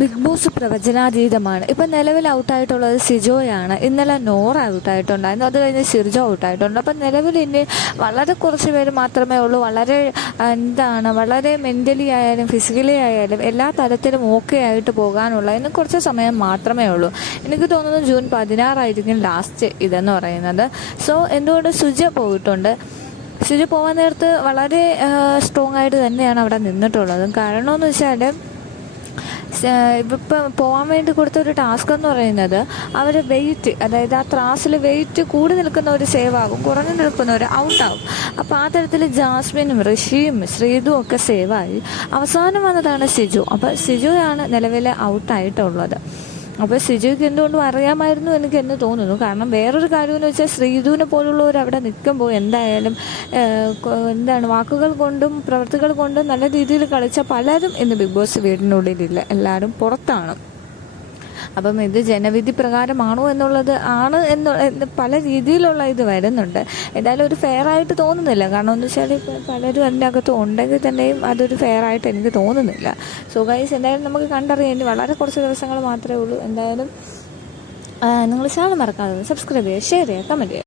Big boss പ്രവചനാതീതമാണ്. ഇപ്പം നിലവിൽ ഔട്ടായിട്ടുള്ളത് സിജോയാണ്. ഇന്നലെ നോറ ഔട്ടായിട്ടുണ്ടായിരുന്നു. അത് കഴിഞ്ഞ് സിർജോ ഔട്ടായിട്ടുണ്ട്. അപ്പം നിലവിൽ ഇനി വളരെ കുറച്ച് പേര് മാത്രമേ ഉള്ളൂ വളരെ മെൻ്റലി ആയാലും ഫിസിക്കലി ആയാലും എല്ലാ തരത്തിലും ഓക്കെ ആയിട്ട് പോകാനുള്ള ഇന്ന് കുറച്ച് സമയം മാത്രമേ ഉള്ളൂ. എനിക്ക് തോന്നുന്നു ജൂൺ 16 ലാസ്റ്റ് ഇതെന്ന് പറയുന്നത്. സോ എന്തുകൊണ്ട് സുജ പോയിട്ടുണ്ട്. സുജ പോകാൻ നേരത്ത് വളരെ സ്ട്രോങ് ആയിട്ട് തന്നെയാണ് അവിടെ നിന്നിട്ടുള്ളത്. കാരണമെന്ന് വെച്ചാൽ ഇപ്പം പോകാൻ വേണ്ടി കൊടുത്ത ഒരു ടാസ്ക് എന്ന് പറയുന്നത് അവർ വെയിറ്റ്, അതായത് ആ ത്രാസിൽ വെയിറ്റ് കൂടി നിൽക്കുന്നവർ സേവ് ആകും, കുറഞ്ഞു നിൽക്കുന്നവർ ഔട്ടാകും. അപ്പോൾ ആ തരത്തിൽ ജാസ്മിനും ഋഷിയും ശ്രീതും ഒക്കെ സേവായി. അവസാനം വന്നതാണ് സിജു. അപ്പോൾ സിജുവാണ് നിലവിൽ ഔട്ടായിട്ടുള്ളത്. അപ്പോൾ സിജുക്ക് എന്തുകൊണ്ടും അറിയാമായിരുന്നു എനിക്ക് എന്ന് തോന്നുന്നു. കാരണം വേറൊരു കാര്യമെന്ന് വെച്ചാൽ ശ്രീധുവിനെ പോലുള്ളവർ അവിടെ നിൽക്കുമ്പോൾ എന്തായാലും വാക്കുകൾ കൊണ്ടും പ്രവൃത്തികൾ കൊണ്ടും നല്ല രീതിയിൽ കളിച്ച പലരും ഇന്ന് ബിഗ് ബോസ് വീടിനുള്ളിലില്ല, എല്ലാവരും പുറത്താണ്. അപ്പം ഇത് ജനവിധി പ്രകാരമാണോ എന്നുള്ളത് എന്ന് പല രീതിയിലുള്ള ഇത് വരുന്നുണ്ട്. എന്തായാലും ഒരു ഫെയർ ആയിട്ട് തോന്നുന്നില്ല. കാരണം എന്ന് വെച്ചാൽ പലരും അതിൻ്റെ അകത്ത് ഉണ്ടെങ്കിൽ തന്നെയും അതൊരു ഫെയർ ആയിട്ട് എനിക്ക് തോന്നുന്നില്ല. സോ ഗൈസ്, എന്തായാലും നമുക്ക് കണ്ടറിയാൻ ഇനി വളരെ കുറച്ച് ദിവസങ്ങൾ മാത്രമേ ഉള്ളൂ. എന്തായാലും നിങ്ങൾ ചാനൽ മറക്കാതെ സബ്സ്ക്രൈബ് ചെയ്യുക, ഷെയർ ചെയ്യുക, കമൻറ്റ് ചെയ്യുക.